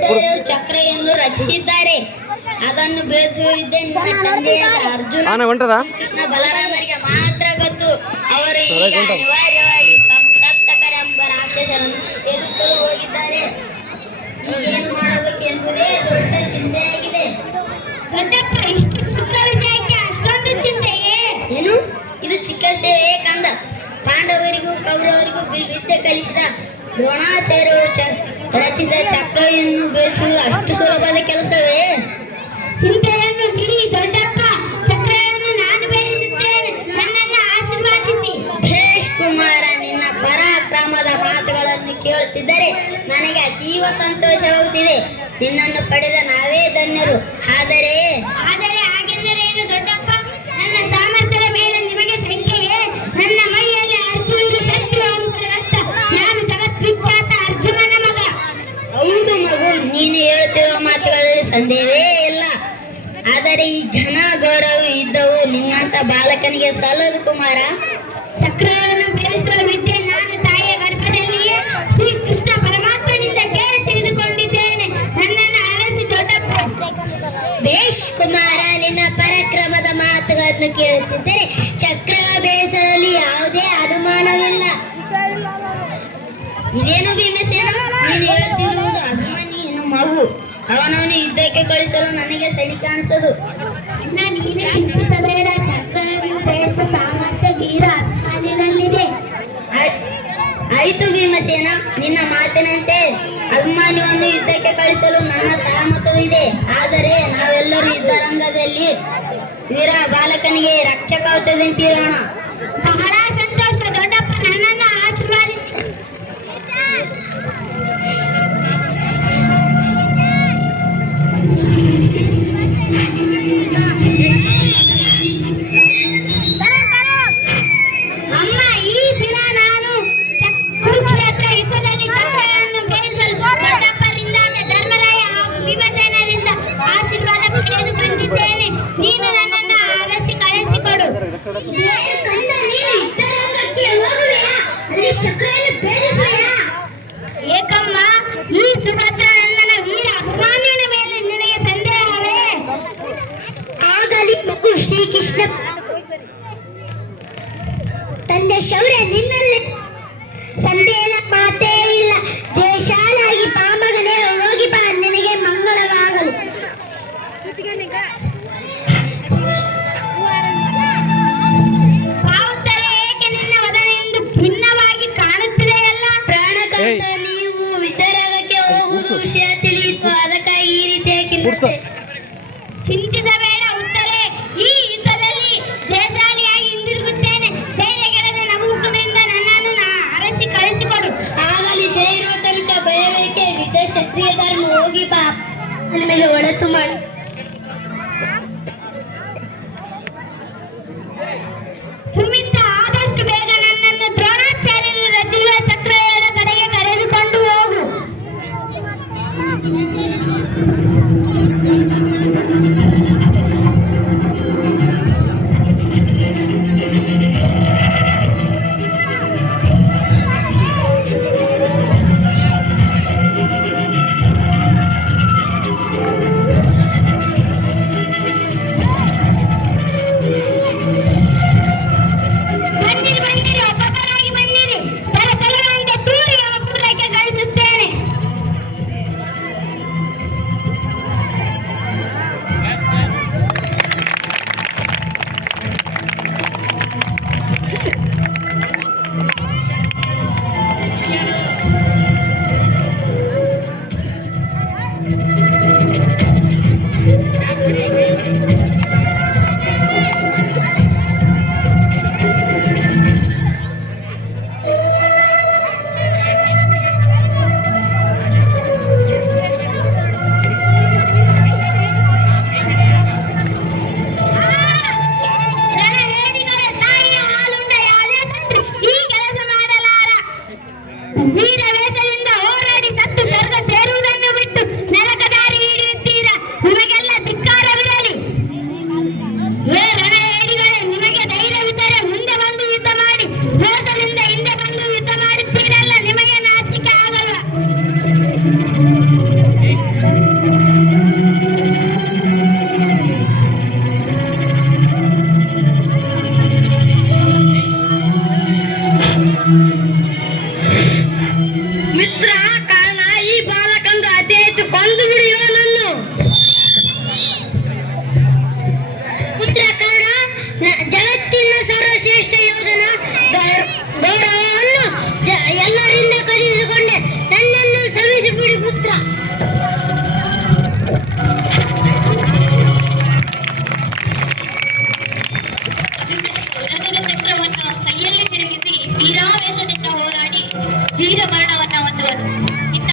ಬೇರೆಯವರು ಚಕ್ರೆಯನ್ನು ರಚಿಸಿದ್ದಾರೆ. ಅದನ್ನು ಬೇಸುವಿದ್ದೆ ನಿನ್ನ ತಂದೆಯಾದ ಅರ್ಜುನ. ಕೃಷ್ಣ ಬಲರಾಮರಿಗೆ ಮಾತ್ರ ಗೊತ್ತು. ಅವರು ಈಗ ಅನಿವಾರ್ಯವಾಗಿ ಸಂಸಪ್ತಕರೆಂಬ ರಾಕ್ಷಸರನ್ನು ಎದುರಿಸಲು ಹೋಗಿದ್ದಾರೆ. ಏನು ಮಾಡಬೇಕು ಎಂಬುದೇ ದೊಡ್ಡ ಚಿಂತೆಯಾಗಿದೆ. ದೊಡ್ಡಪ್ಪ ಇಷ್ಟು ಚಿಕ್ಕ ವಿಷಯಕ್ಕೆ ಅಷ್ಟೊಂದು ಚಿಂತೆಯೇ? ಏನು? ಇದು ಚಿಕ್ಕ ವಿಷಯವೇ? ಕಂದ ಪಾಂಡವರಿಗೂ ಕೌರವರಿಗೂ ವಿದ್ಯೆ ಕಲಿಸಿದ ದ್ರೋಣಾಚಾರ್ಯರು ರಚಿಸಿದ ಚಕ್ರವನ್ನು ಬೇಯಿಸುವುದು ಅಷ್ಟು ಸುಲಭದ ಕೆಲಸವೇ? ಚಿಂತೆಯನ್ನು ಬಿಡಿ ದೊಡ್ಡಪ್ಪ. ಚಕ್ರವನ್ನು ನಾನು ಬೇಯಿಸುತ್ತೇನೆ. ನನ್ನನ್ನು ಆಶೀರ್ವಾದಿಸಿ. ಭೇಷ್ ಕುಮಾರ ನಿನ್ನ ಪರಾಕ್ರಮದ ಮಾತುಗಳನ್ನು ಕೇಳುತ್ತಿದ್ದರೆ ನನಗೆ ಅತೀವ ಸಂತೋಷವಾಗುತ್ತಿದೆ. ನಿನ್ನನ್ನು ಪಡೆದ ನಾವೇ ಧನ್ಯರು. ಆದರೆ ಆದರೆ ಹಾಗೆಂದರೇನು ಏನು ನನ್ನ ಸಂದೇಹವೇ ಇಲ್ಲ. ಆದರೆ ಈ ಘನ ಗೌರವ ಇದ್ದವು. ನಿನ್ನಂತ ಬಾಲಕನಿಗೆ ಸಲ್ಲದು ಕುಮಾರ. ಚಕ್ರವನ್ನು ಬೆಳೆಸುವ ವಿದ್ಯೆ ನಾನು ತಾಯಿಯ ಗರ್ಭದಲ್ಲಿಯೇ ಶ್ರೀಕೃಷ್ಣ ಪರಮಾತ್ಮನಿಂದ ಕೇಳಿ ತಿಳಿದುಕೊಂಡಿದ್ದೇನೆ. ನನ್ನನ್ನು ಅರಸಿ ದೊಡ್ಡಪ್ಪ. ಬೇಷ್ ಕುಮಾರ ನಿನ್ನ ಪರಾಕ್ರಮದ ಮಾತುಗಳನ್ನು ಕೇಳುತ್ತಿದ್ದರೆ ಚಕ್ರ ಬೇಸರಲ್ಲಿ ಯಾವುದೇ ಅನುಮಾನವಿಲ್ಲ. ಇದೇನು ಭೀಮಸೇನ? ನೀನು ಮಗು ಅವನನ್ನು ಯುದ್ಧಕ್ಕೆ ಕಳಿಸಲು ನನಗೆ ಸಡಿ ಕಾಣಿಸದು. ನೀನು ಚಿಂತಿಸಬೇಡ. ಚಕ್ರವನ್ನು ಬೇಯಿಸುವ ಸಾಮರ್ಥ್ಯ ವೀರ ಅಭಿಮಾನಿನಲ್ಲಿದೆ ಆಯಿತು ಭೀಮಸೇನ ನಿನ್ನ ಮಾತಿನಂತೆ ಅಭಿಮಾನಿಯನ್ನು ಯುದ್ಧಕ್ಕೆ ಕಳಿಸಲು ನನ್ನ ಸಹಮತವಿದೆ ಆದರೆ ನಾವೆಲ್ಲರೂ ಯುದ್ಧರಂಗದಲ್ಲಿ ವೀರ ಬಾಲಕನಿಗೆ ರಕ್ಷಕವಚದಂತಿರೋಣ ಬಹಳ Thank you. ತಂದೆ ಶೌರ್ಯ ನಿನ್ನಲ್ಲಿ. ಸಂದೇಹ ಮಾತೇ ಇಲ್ಲ. ಜಯಶಾಲಾಗಿ ಪಾಮಗನೇ ಹೋಗಿ ಬಾ ನಿನಗೆ ಮಂಗಳವಾಗಲು. ಪಾವುತ್ತರೆ ಏಕೆ ನಿನ್ನ ವದನೆಂದು ಭಿನ್ನವಾಗಿ ಕಾಣುತ್ತಿದೆಯಲ್ಲ ಪ್ರಾಣಕಂತ. ನೀವು ವಿತರಕಕ್ಕೆ ಹೋಗುವುದು ವಿಷಯ ತಿಳಿಯಿತು ಅದಕ್ಕಾಗಿ ಈ ರೀತಿಯಾಗಿ ಕ್ಷತ್ರಿಯ ಧರ್ಮ ಹೋಗಿ ಬಾ. ನಿಮಗೆ ಒಳತು ಮಾಡಿ. Me traz!